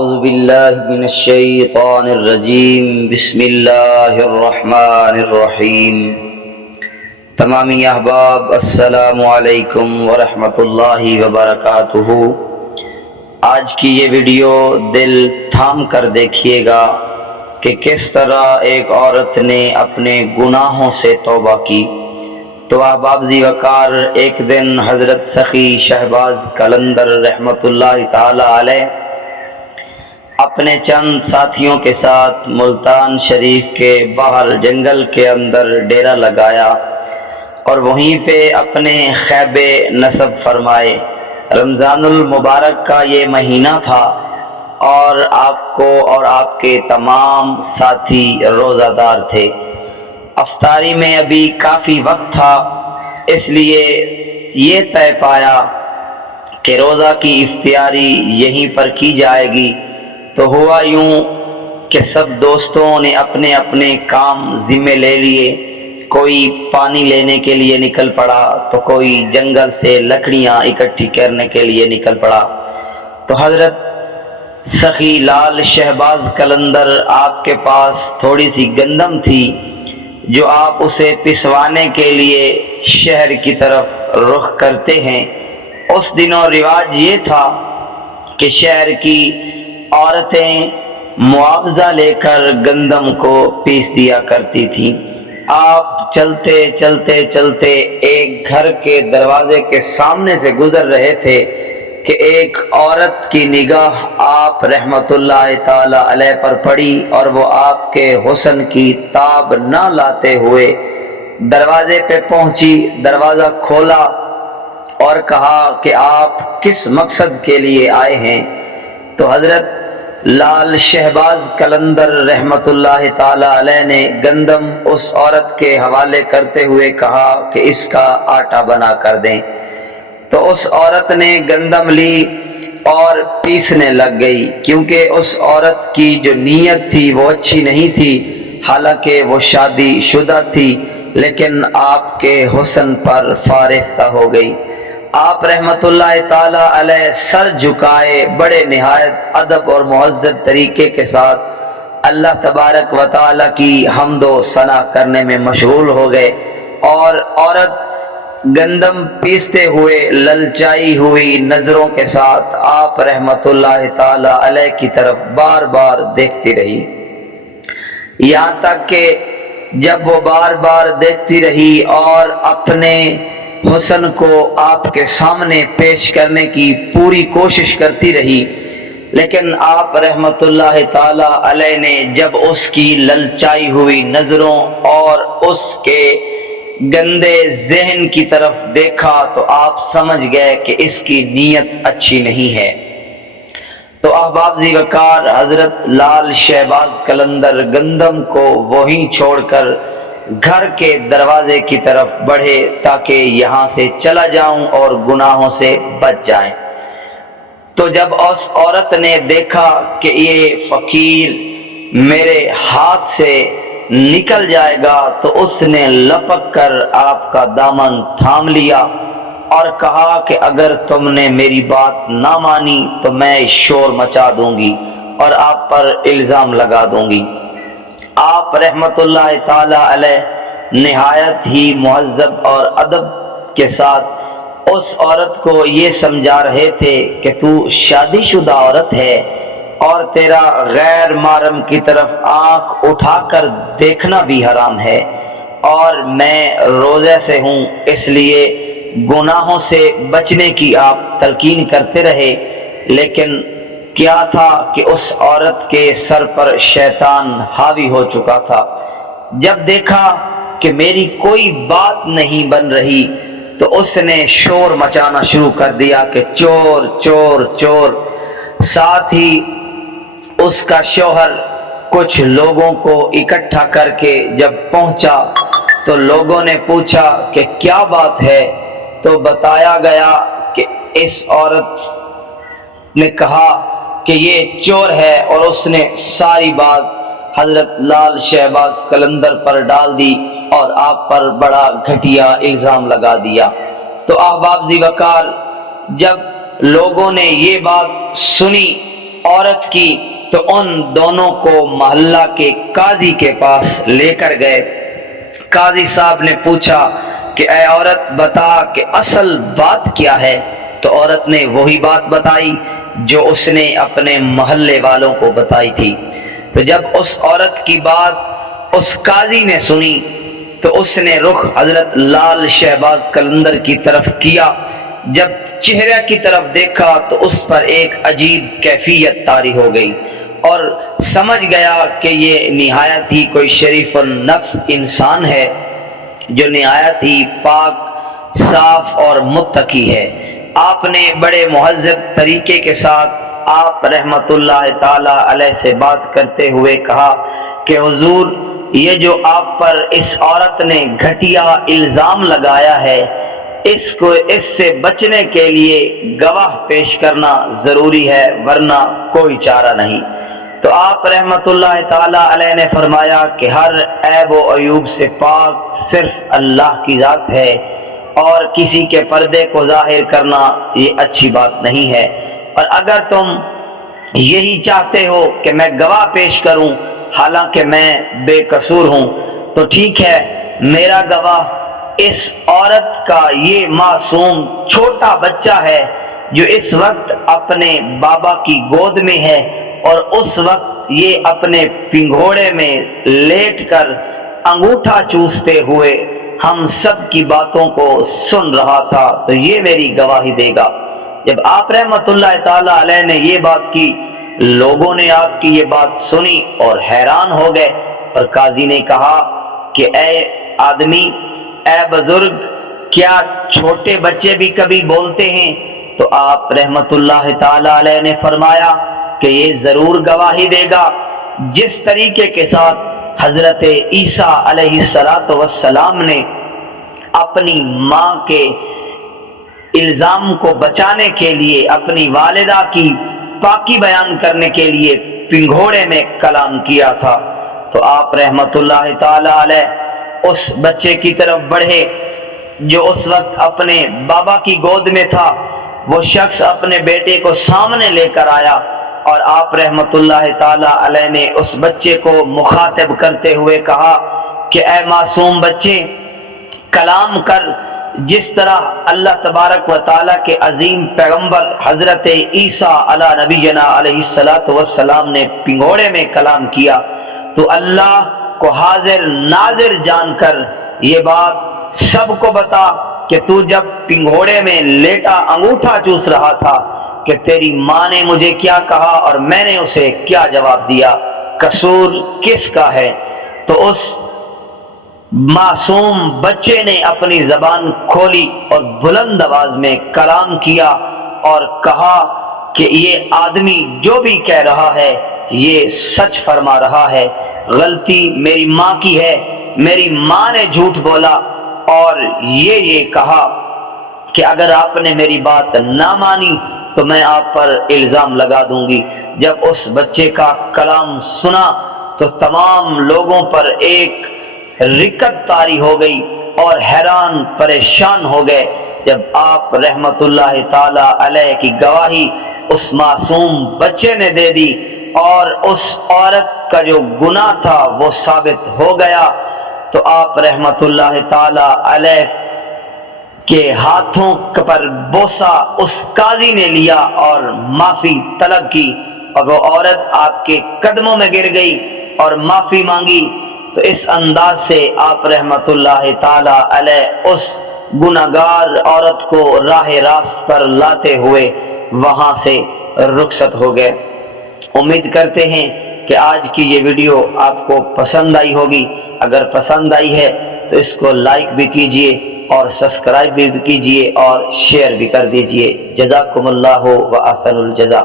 اعوذ باللہ من الشیطان الرجیم بسم اللہ الرحمن الرحیم۔ تمامی احباب السلام علیکم ورحمۃ اللہ وبرکاتہ۔ آج کی یہ ویڈیو دل تھام کر دیکھیے گا کہ کس طرح ایک عورت نے اپنے گناہوں سے توبہ کی۔ تو احباب ذی وقار، ایک دن حضرت سخی شہباز قلندر رحمۃ اللہ تعالی علیہ اپنے چند ساتھیوں کے ساتھ ملتان شریف کے باہر جنگل کے اندر ڈیرا لگایا اور وہیں پہ اپنے خیبے نصب فرمائے۔ رمضان المبارک کا یہ مہینہ تھا اور آپ کو اور آپ کے تمام ساتھی روزہ دار تھے۔ افطاری میں ابھی کافی وقت تھا، اس لیے یہ طے پایا کہ روزہ کی افطاری یہیں پر کی جائے گی۔ تو ہوا یوں کہ سب دوستوں نے اپنے اپنے کام ذمے لے لیے۔ کوئی پانی لینے کے لیے نکل پڑا تو کوئی جنگل سے لکڑیاں اکٹھی کرنے کے لیے نکل پڑا۔ تو حضرت سخی لال شہباز قلندر، آپ کے پاس تھوڑی سی گندم تھی جو آپ اسے پسوانے کے لیے شہر کی طرف رخ کرتے ہیں۔ اس دنوں رواج یہ تھا کہ شہر کی عورتیں معاوضہ لے کر گندم کو پیس دیا کرتی تھیں۔ آپ چلتے چلتے چلتے ایک گھر کے دروازے کے سامنے سے گزر رہے تھے کہ ایک عورت کی نگاہ آپ رحمت اللہ تعالی علیہ پر پڑی اور وہ آپ کے حسن کی تاب نہ لاتے ہوئے دروازے پہ پہنچی۔ دروازہ کھولا اور کہا کہ آپ کس مقصد کے لیے آئے ہیں؟ تو حضرت لال شہباز قلندر رحمت اللہ تعالی علیہ نے گندم اس عورت کے حوالے کرتے ہوئے کہا کہ اس کا آٹا بنا کر دیں۔ تو اس عورت نے گندم لی اور پیسنے لگ گئی، کیونکہ اس عورت کی جو نیت تھی وہ اچھی نہیں تھی، حالانکہ وہ شادی شدہ تھی، لیکن آپ کے حسن پر فارفتہ ہو گئی۔ آپ رحمت اللہ تعالی علیہ سر جھکائے بڑے نہایت ادب اور مہذب طریقے کے ساتھ اللہ تبارک و تعالی کی حمد و ثنا کرنے میں مشغول ہو گئے، اور عورت گندم پیستے ہوئے للچائی ہوئی نظروں کے ساتھ آپ رحمت اللہ تعالی علیہ کی طرف بار بار دیکھتی رہی، یہاں تک کہ جب وہ بار بار دیکھتی رہی اور اپنے حسن کو آپ کے سامنے پیش کرنے کی پوری کوشش کرتی رہی، لیکن آپ رحمت اللہ تعالی علیہ نے جب اس کی للچائی ہوئی نظروں اور اس کے گندے ذہن کی طرف دیکھا تو آپ سمجھ گئے کہ اس کی نیت اچھی نہیں ہے۔ تو احباب ذی وقار، حضرت لال شہباز قلندر گندم کو وہیں چھوڑ کر گھر کے دروازے کی طرف بڑھے تاکہ یہاں سے چلا جاؤں اور گناہوں سے بچ جائیں۔ تو جب اس عورت نے دیکھا کہ یہ فقیر میرے ہاتھ سے نکل جائے گا تو اس نے لپک کر آپ کا دامن تھام لیا اور کہا کہ اگر تم نے میری بات نہ مانی تو میں شور مچا دوں گی اور آپ پر الزام لگا دوں گی۔ آپ رحمت اللہ تعالی علیہ نہایت ہی مہذب اور ادب کے ساتھ اس عورت کو یہ سمجھا رہے تھے کہ تو شادی شدہ عورت ہے اور تیرا غیر محرم کی طرف آنکھ اٹھا کر دیکھنا بھی حرام ہے، اور میں روزے سے ہوں، اس لیے گناہوں سے بچنے کی آپ تلقین کرتے رہے۔ لیکن کیا تھا کہ اس عورت کے سر پر شیطان حاوی ہو چکا تھا۔ جب دیکھا کہ میری کوئی بات نہیں بن رہی تو اس نے شور مچانا شروع کر دیا کہ چور چور چور۔ ساتھ ہی اس کا شوہر کچھ لوگوں کو اکٹھا کر کے جب پہنچا تو لوگوں نے پوچھا کہ کیا بات ہے، تو بتایا گیا کہ اس عورت نے کہا کہ یہ چور ہے، اور اس نے ساری بات حضرت لال شہباز قلندر پر ڈال دی اور آپ پر بڑا گھٹیا الزام لگا دیا۔ تو احباب ذی وقار، جب لوگوں نے یہ بات سنی عورت کی تو ان دونوں کو محلہ کے قاضی کے پاس لے کر گئے۔ قاضی صاحب نے پوچھا کہ اے عورت بتا کہ اصل بات کیا ہے؟ تو عورت نے وہی بات بتائی جو اس نے اپنے محلے والوں کو بتائی تھی۔ تو جب اس عورت کی بات اس قاضی نے سنی تو اس نے رخ حضرت لال شہباز قلندر کی طرف کیا۔ جب چہرے کی طرف دیکھا تو اس پر ایک عجیب کیفیت طاری ہو گئی اور سمجھ گیا کہ یہ نہایت ہی کوئی شریف النفس انسان ہے جو نہایت ہی پاک، صاف اور متقی ہے۔ آپ نے بڑے مہذب طریقے کے ساتھ آپ رحمت اللہ تعالی علیہ سے بات کرتے ہوئے کہا کہ حضور، یہ جو آپ پر اس عورت نے گھٹیا الزام لگایا ہے، اس سے بچنے کے لیے گواہ پیش کرنا ضروری ہے، ورنہ کوئی چارہ نہیں۔ تو آپ رحمت اللہ تعالی علیہ نے فرمایا کہ ہر عیب و عیوب سے پاک صرف اللہ کی ذات ہے، اور کسی کے پردے کو ظاہر کرنا یہ اچھی بات نہیں ہے۔ اور اگر تم یہی چاہتے ہو کہ میں گواہ پیش کروں حالانکہ میں بے قصور ہوں، تو ٹھیک ہے، میرا گواہ اس عورت کا یہ معصوم چھوٹا بچہ ہے جو اس وقت اپنے بابا کی گود میں ہے، اور اس وقت یہ اپنے پنگھوڑے میں لیٹ کر انگوٹھا چوستے ہوئے ہم سب کی باتوں کو سن رہا تھا، تو یہ میری گواہی دے گا۔ جب آپ رحمت اللہ تعالی علیہ نے یہ بات کی، لوگوں نے آپ کی یہ بات سنی اور حیران ہو گئے، اور قاضی نے کہا کہ اے آدمی، اے بزرگ، کیا چھوٹے بچے بھی کبھی بولتے ہیں؟ تو آپ رحمت اللہ تعالی علیہ نے فرمایا کہ یہ ضرور گواہی دے گا جس طریقے کے ساتھ حضرت عیسیٰ علیہ السلام نے اپنی ماں کے الزام کو بچانے کے لیے، اپنی والدہ کی پاکی بیان کرنے کے لیے پنگھوڑے میں کلام کیا تھا۔ تو آپ رحمت اللہ تعالی علیہ اس بچے کی طرف بڑھے جو اس وقت اپنے بابا کی گود میں تھا۔ وہ شخص اپنے بیٹے کو سامنے لے کر آیا، اور آپ رحمت اللہ تعالی علیہ نے اس بچے کو مخاطب کرتے ہوئے کہا کہ اے معصوم بچے، کلام کر جس طرح اللہ تبارک و تعالیٰ کے عظیم پیغمبر حضرت عیسیٰ علی نبینا علیہ السلام نے پنگھوڑے میں کلام کیا۔ تو اللہ کو حاضر ناظر جان کر یہ بات سب کو بتا کہ تو جب پنگھوڑے میں لیٹا انگوٹھا چوس رہا تھا کہ تیری ماں نے مجھے کیا کہا اور میں نے اسے کیا جواب دیا، قصور کس کا ہے؟ تو اس معصوم بچے نے اپنی زبان کھولی اور بلند آواز میں کلام کیا اور کہا کہ یہ آدمی جو بھی کہہ رہا ہے یہ سچ فرما رہا ہے، غلطی میری ماں کی ہے، میری ماں نے جھوٹ بولا اور یہ کہا کہ اگر آپ نے میری بات نہ مانی تو میں آپ پر الزام لگا دوں گی۔ جب اس بچے کا کلام سنا تو تمام لوگوں پر ایک رکت طاری ہو گئی اور حیران پریشان ہو گئے جب آپ رحمت اللہ تعالی علیہ کی گواہی اس معصوم بچے نے دے دی اور اس عورت کا جو گناہ تھا وہ ثابت ہو گیا۔ تو آپ رحمت اللہ تعالی علیہ کے ہاتھوں پر بوسہ اس قاضی نے لیا اور معافی طلب کی، اور وہ عورت آپ کے قدموں میں گر گئی اور معافی مانگی۔ تو اس انداز سے آپ رحمت اللہ تعالی علیہ اس گناہگار عورت کو راہ راست پر لاتے ہوئے وہاں سے رخصت ہو گئے۔ امید کرتے ہیں کہ آج کی یہ ویڈیو آپ کو پسند آئی ہوگی۔ اگر پسند آئی ہے تو اس کو لائک بھی کیجئے اور سبسکرائب بھی کیجئے اور شیئر بھی کر دیجئے۔ جزاکم اللہ و احسن الجزا۔